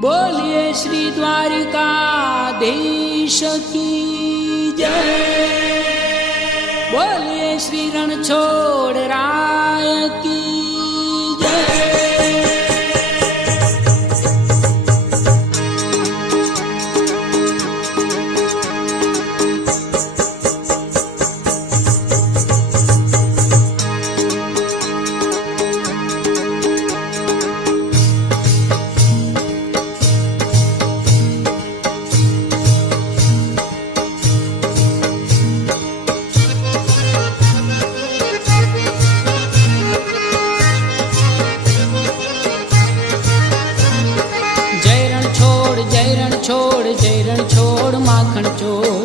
बोलिए श्री द्वारिकाधीश की जय। बोलिए श्री रणछोड़ राय की जय। जय रणछोड़ माखण चोर।